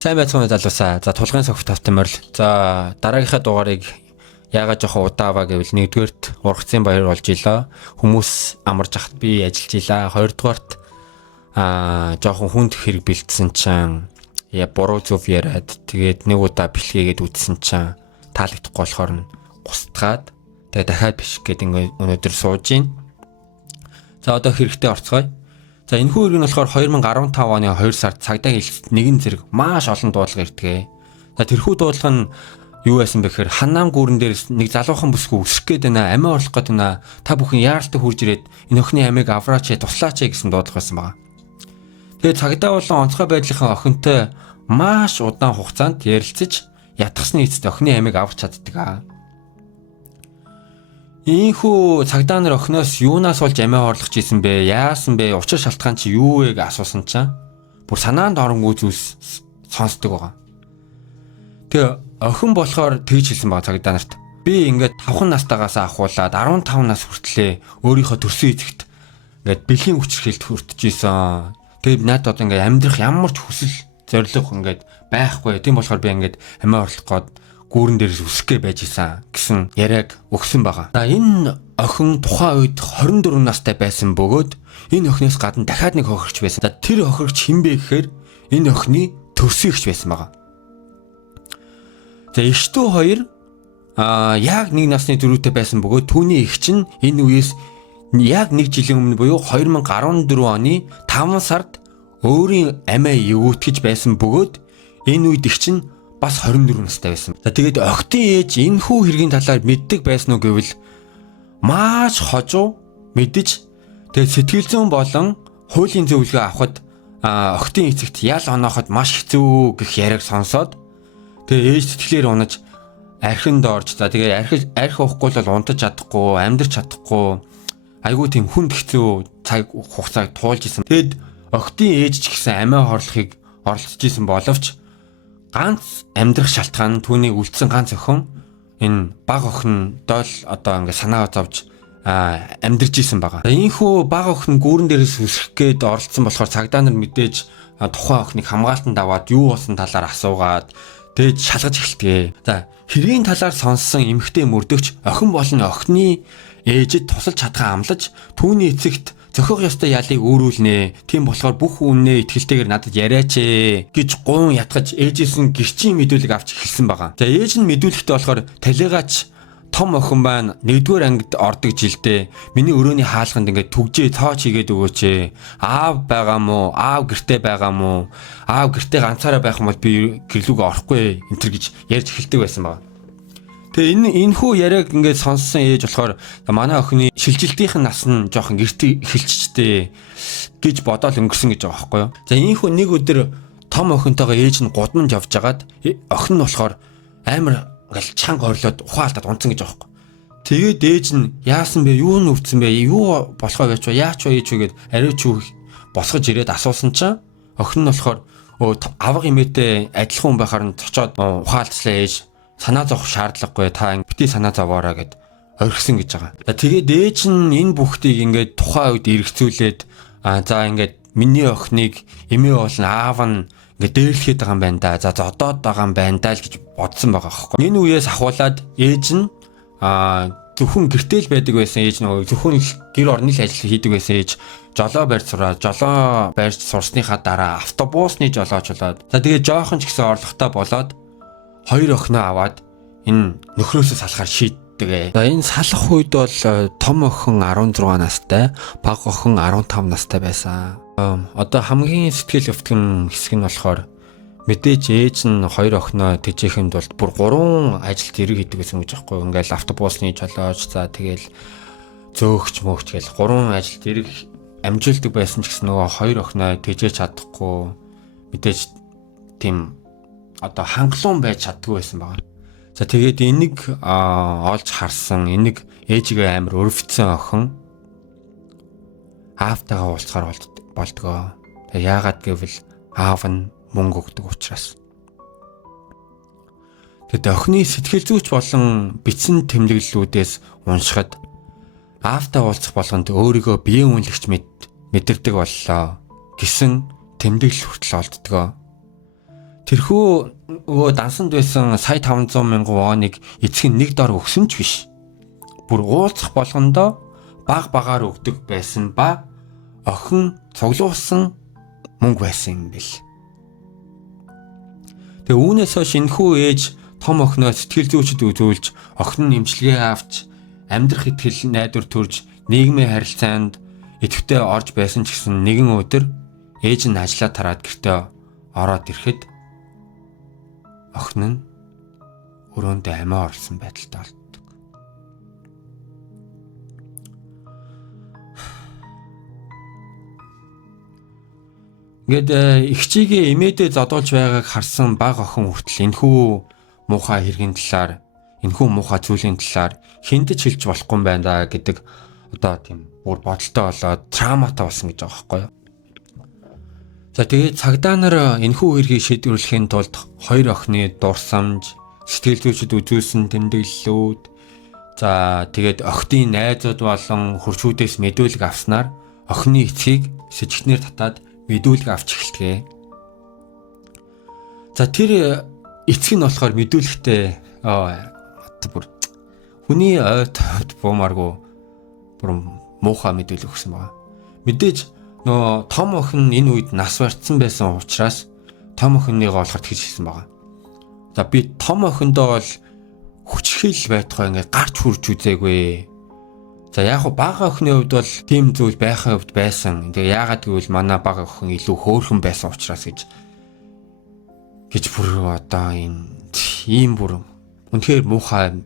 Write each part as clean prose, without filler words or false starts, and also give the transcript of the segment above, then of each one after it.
Сайн байцгаана залуусаа. За тулгын согт автоморил. За дараагийнхаа дугаарыг яагаад жоохон удааваа гэвэл нэгдүгээрт ургацын баяр болж илаа. Хүмүүс амарч ахт би ажиллаж илаа. Хоёрдугаарт жоохон хүнд хэрэг бэлдсэн чинь буруу зөв яриад тэгээд нэг удаа бэлгээгээд үтсэн чинь таалагдахгүй болохоор нь густгаад тэгээд дахиад биш гэдэг өнөөдөр сууж гин. За одоо хэрэгтэй орцгоё. За энэ хүү хэрэг нь болохоор 2015 оны 2 сард цагдаа хэлэлцэд нэгэн зэрэг маш олон дуудлага ирдэг. За тэрхүү дуудлага нь юу байсан бэ гэхээр Ханнаан гүүрэн дээр нэг залуухан бүсгүй өсөх гээд байна, амиа орлох гээд байна. Та бүхэн яаралтай хурж ирээд энэ охины амийг авраач, туслаач гэсэн дуудлага байсан байгаа. Тэгээд цагдаа болон онцгой байдлынхаа охинтой маш удаан хугацаанд ярилцаж ятгасны эцэст охины амийг авч чаддаг. Ийхүү цагдаа нар охиноос юунаас болж амиа орлох гэсэн бэ? Яасан бэ? Учир шалтгаан чи юу вэ гэж асуусан чинь бүр санаанд оронгүй зүйлс сонсдог байгаа. Тэгээ охин болохоор тэгж хэлсэн байгаа цагдаа нарт. Би ингээд 5 настайгаас ахуулаад 15 нас хүртлээ өөрийнхөө төрсөн эцэгт ингээд бэлгийн хүчрхийлт хүртэж исэн. Тэгээд надад одоо ингээд амьдрах ямар ч хүсэл зориг ингээд байхгүй. Тийм болохоор би ингээд амиа орлох гээд гүүрэн дээрээс үсэхгээ байж исэн гэсэн яриаг өгсөн байгаа. За энэ охин тухайн үед 24 настай байсан бөгөөд энэ охиноос гадна дахиад нэг хохирч байсан. За тэр хохирч хэн бэ гэхээр энэ охины төрсөн эгч байсан байгаа. За эгчтүү хоёр яг нэг насны дөрөвтэй байсан бөгөөд түүний эгч нь энэ үеэс яг 1 жилийн өмнө буюу 2014 оны 5 сард өөрийн амиа эвгүүтгэж байсан бөгөөд энэ үед эгч нь бас 24 настай байсан. За тэгээд охтын ээж энэ хүү хэргийн талаар мэддэг байсан уу гэвэл маш хожуу мэдэж тэгээд сэтгэл зүйн болон хуулийн зөвлөгөө авахд охтын эцэгт ял онооход маш хэцүү гэх яриаг сонсоод тэгээд ээж сэтгэлээр унаж архинд орж за тэгээд архи уухгүй бол унтаж чадахгүй, амьдрч чадахгүй айгүй тийм хүнд хэцүү цаг хугацааг туулж исэн. Тэгэд охтын ээж ч гэсэн амиа хорлохыг оролцож исэн боловч ганц амьдрах шалтгаан нь түүнийг үлдсэн ганц охин энэ баг охин доол одоо ингээд санаа зовж амьдрж исэн байгаа. Ийхүү баг охин гүүрэн дээрээс үсэх гээд оролцсон болохоор цагдаа нар мэдээж тухайн охиныг хамгаалтанд аваад юу болсон талаар асуугаад тэгээд шалгаж эхэлдэг. За хэргийн талаар сонссон эмэгтэй мөрдөгч охин болон охины ээжэд тусалж чадхаа амлаж түүний эцэгт зохиох ёстой ялыг өөрүүлнэ. Тийм болохоор бүх үннээ итгэлтэйгээр надад яриач гэж гуун ятгаж ээжээс нь гэрчийн мэдүүлэг авч эхэлсэн байгаа. За ээж нь мэдүүлэхдээ болохоор талигаач том охин байна. 1-р ангид ордог жилдээ миний өрөөний хаалганд ингээд түгжээ тооч хийгээд өгөөч. Аав байгаа мó? Аав гэртээ байгаа мó? Аав гэртээ ганцаараа байх юм бол би гэрлүүгээ орохгүй энэ төр гэж ярьж эхэлдэг байсан байгаа. Тэгээ энэ хүү яриаг ингээд сонссон ээж болохоор манай охины шилжилтийнх нь нас нь жоохон гэртээ эхэлчихтэй гэж бодоод өнгөрсөн гэж байгаа байхгүй юу. За энэ хүү нэг өдөр том охинтойгоо ээж нь гудамж явж агаад охин нь болохоор амар ингээл чанга орлоод ухаалтаад унтсан гэж байгаа байхгүй. Тэгээд ээж нь яасан бэ? Юу нүвцсэн бэ? Юу болохоо гэж яач вэ ээж вэ гэд ариуч юу босгож ирээд асуусан чинь охин нь болохоор авга имээтэй адилхан хүн байхаар нь цочоод ухаалцлаа ээж санаа зовох шаардлагагүй та бити санаа зовоорой гэд орхисон гэж байгаа. За тэгээд ээж нь энэ бүхтийг ингээд тухайн үед эргцүүлээд за ингээд миний охиныг эмээ болон аав нь ингээд дээрлэхэд байгаа юм байна да. За зодоод байгаа юм байна даа л гэж бодсон байгаа байхгүй. Энэ үеэс ахуулаад ээж нь зөвхөн гэртэл байдаг байсан ээж нөгөө зөвхөн гэр орны л ажил хийдэг байсан ээж жолоо барьж сураад жолоо барьж сурсныхаа дараа автобусны жолоочлоод за тэгээд жоохон ч гэсэн орлоготой болоод хоёр охиноо аваад энэ нөхрөөсөө салахаар шийддэг. За энэ салах үед бол том охин 16 настай, бага охин 15 настай байсан. Одоо хамгийн сэтгэл өвтгөн хэсэг нь болохоор мэдээж ээж нь хоёр охиноо тэжээхэнд бол бүр 3 ажилд эрэг хийдэг гэсэн үг байхгүй юу? Ингээл автобусны жолооч за тэгэл зөөгч мөөгч гэл 3 ажилд эрэг амжилтдаг байсан ч гэсэн нөгөө хоёр охиноо тэжээж чадахгүй мэдээж тийм одоо хангалуун байж чаддгүй байсан байгаа. За тэгээд энийг олж харсан энийг ээжигээ амар өрөвдсөн охин аавтайгаа уулзахаар болдгоо. Тэгээд яагаад гэвэл аав нь мөнгө өгдөг учраас. Тэгээд охины сэтгэл зүйч болон бичсэн тэмдэглэлүүдээс уншихад аавтай уулзах болгонд өөрийгөө биеийн үнэлэгч мэдэрдэг боллоо гэсэн тэмдэглэл хүртэл олддгоо. тэрхүү өө дансанд байсан сая 500 мянган воныг эцэг нь нэг дор өгсөн ч биш. Бүр уулзах болгондоо багаар өгдөг байсан ба охин цуглуулсан мөнгө байсан юм бэл. Тэгээ үүнээс хойш энэхүү ээж том охиноо сэтгэл зүйчд үзүүлж охин нь эмчилгээ авч амьдрах итгэл найдвар төрж нийгмийн харилцаанд идэвхтэй орж байсан ч гэсэн нэгэн өдөр ээж нь ажлаа тараад гэртээ ороод ирэхэд охин нь өрөөндөө амиа орсон байдалтай болдог. Ингээд эгчигээ эмээдээ зодуулж байгааг харсан баг охин хүртэл энэхүү муухай хэргийн талаар, энэхүү муухай зүйлийн талаар хэндэж хэлж болохгүй юм байна гэдэг одоо тийм бүр бодолтой болоод трауматай болсон гэж байгаа байхгүй юу. За тэгээд цагдаа нар энэхүү хэргийг шийдвэрлэхийн тулд хоёр охины дурсамж, сэтгэл зүйчд үзүүлсэн тэмдэглэлүүд, за тэгээд охидын найзууд болон хурцүүдээс мэдүүлэг авснаар охины эцгийг сэжигтнэр татаад мэдүүлэг авч эхэлтгээ. За тэр эцэг нь болохоор мэдүүлэгтээ бүр хүний ойд буумааргүй бүр муухай мэдүүлэг өгсөн байгаа. Мэдээж нөө том охин энэ үед нас барцсан байсан учраас том охиныгоо болохоор тэгж хэлсэн байгаа. За би том охиндоо бол хүчрхийл байтугай ингээд гарч хурж үзээгүй. За яг хуу бага охины хувьд бол тийм зүйл байхын хувьд байсан. Тэгээ яагаад гэвэл манай бага охин илүү хөөрхөн байсан учраас гэж бүр одоо ийм бүр үнэхээр муухай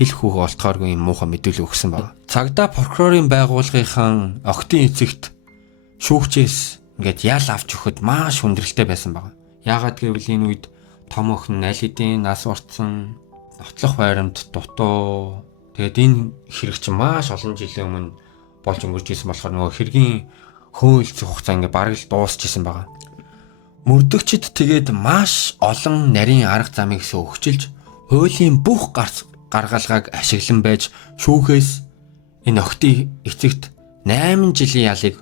хэлэх үг олтгооргүй юм муухай мэдүүлэг өгсөн байна. Цагдаа прокурорын байгууллагынхан охидын эцэгт шүүгчээс ингээд ял авч өгөхөд маш хүндрэлтэй байсан байна. Яагаад гэвэл энэ үед том охин аль хэдийн нас орцсон, нотлох байрамд дутуу. Тэгээд энэ хэрэг чинь маш олон жилийн өмнө болж өнгөрч ирсэн болохоор нөгөө хэргийн хөөлцөх хугацаа ингээд бараг л дуусчихсан байгаа. Мөрдөгчд тэгээд маш олон нарийн арга замыг сөөгчилж хуулийн бүх гаргалгааг ашиглан байж шүүхээс энэ охидын эцэгт 8 жилийн ялыг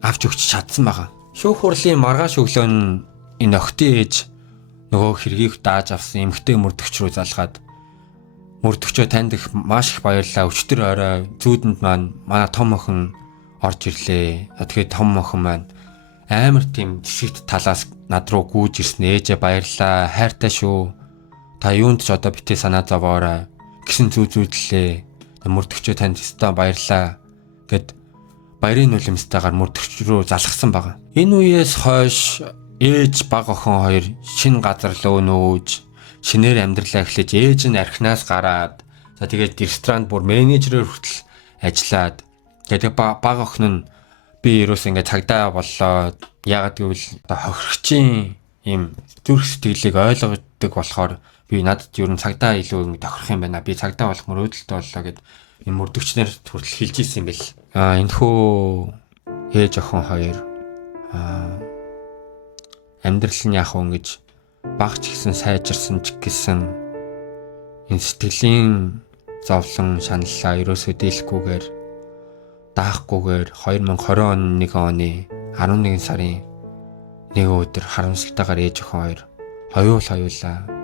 авч өгч чадсан байгаа. Шүүх хурлын маргааш өглөө нь энэ охидын ээж нөгөө хэргийг дааж авсан эмэгтэй мөрдөгч рүү залгаад мөрдөгчөө танд их маш их баярлалаа. Өчтөр орой зүүдэнд маань манай том охин орж ирлээ. Тэгээд том охин маань амар тийм жишгт талаас над руу гүйж ирсэн. Ээжээ баярлалаа. Хайртай шүү. Та юунд ч одоо битээ санаа зовоорой гэсэн зүүдлээ. Мөрдөгчөө танд өстой баярлалаа гэд баярын нулимстайгаар мөрдөгч рүү залгсан байгаа. Энэ үеэс хойш ээж баг охин хоёр шинэ газар лөө нөөж шинээр амьдралаа эхлэж ээж нь архинаас гараад за тэгээд ресторанд бүр менежерээр хүртэл ажиллаад тэгээд баг охин нь би ерөөс ингээд цагдаа боллоо. Яагаад гэвэл одоо хохирогчийн ийм зүрх сэтгэлийг ойлгодог болохоор би надад ер нь цагдаа илүү тохирох юм байна. Би цагдаа болох мөрөөдөлтөй боллоо гэд энэ мөрдөгчнөр хүртэл хэлж ирсэн юм бэл. Энэхүү ээж охин хоёр амьдрал нь яг ингэж багч гисэн сайжирсан ч гэсэн энэ сэтгэлийн зовлон шаналлаа ерөөсөө дийлэхгүйгээр даахгүйгээр 2020 оны 11 сарын 1 өдөр харамсалтайгаар ээж охин хоёр хоёулаа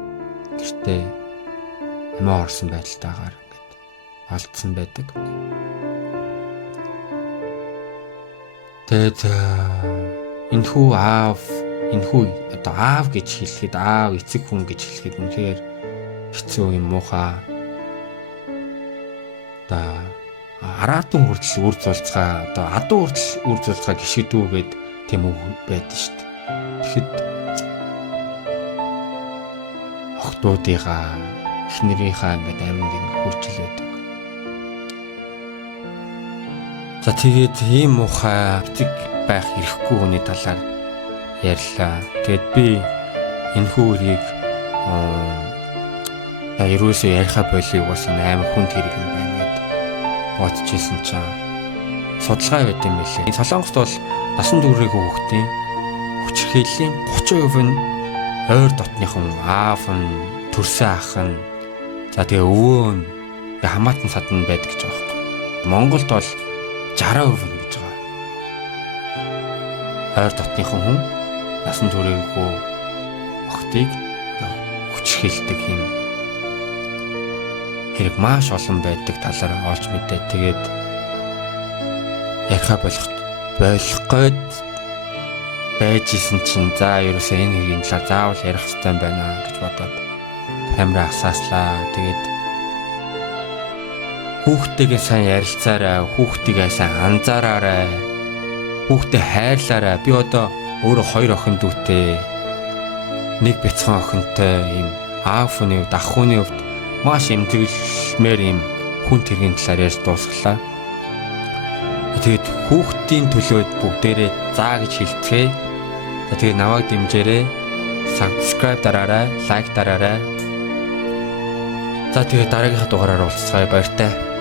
гэртээ амиа орсон байдалтайгаар ингээд олдсон байдаг. Тэгээд энэхүү одоо аав гэж хэлэхэд аав эцэг хүн гэж хэлэхэд үнэхээр хэцүү юм муухай. Одоо араатан хүртэл үр зулцгаа одоо адуу хүртэл үр зулцгаа гიშгэдүүгээд тийм үг байдаг шүү дээ. Тэгэхэд охтуудынхаа эхнэрийнхаа ингээд амьд хурцл байдаг. За тэгээд ийм муухай эцэг байх эрхгүй хүний талаар ярьлаа. Тэгээд би энэхүү үрийг ерөөсөө яриха болиг бас амар хүнд хэрэг юм байна гэд бодож ирсэн чинь судалгаа байт юм билээ. Солонгост бол насан туршийн хүүхдийн хүчирхийллийн 30% нь ойр дотныхон аав нь, төрсөн ах нь, за тэгээ өвөө нь хамаатан садан байдаг гэж байгаа юм. Монголд бол 60% гэж байгаа. Ойр дотныхон хүн насан туршаагүй охтыг хүчрхийлдэг юм хэрэг маш олон байдаг талаараа олж мэдээ. Тэгээд ярих болох гээд байжсэн чинь за ерөөсөө энэ хэргийн талаар заавал ярих хэрэгтэй юм байна гэж бодоод камера асааслаа. Тэгээд хүүхдтэйгээ сайн ярилцаарай, хүүхдийгээ сайн анзаараарай, хүүхдэд хайрлаарай. Би одоо өөрөө 2 охин дүүтэй, 1 бяцхан охинтой юм аав хүний хувьд, ах хүний хувьд маш эмзэглэмээр юм хүн тэргийн талаар ярьж дуусглаа. Тэгээд хүүхдийн төлөө бүгдээрээ заа гэж хэлцгээе. Тэгээд намайг дэмжээрэй. Subscribe дараарай, лайк дараарай. За тэгээд дараагийнхаа дугаараар уулзцгаая. Баяртай.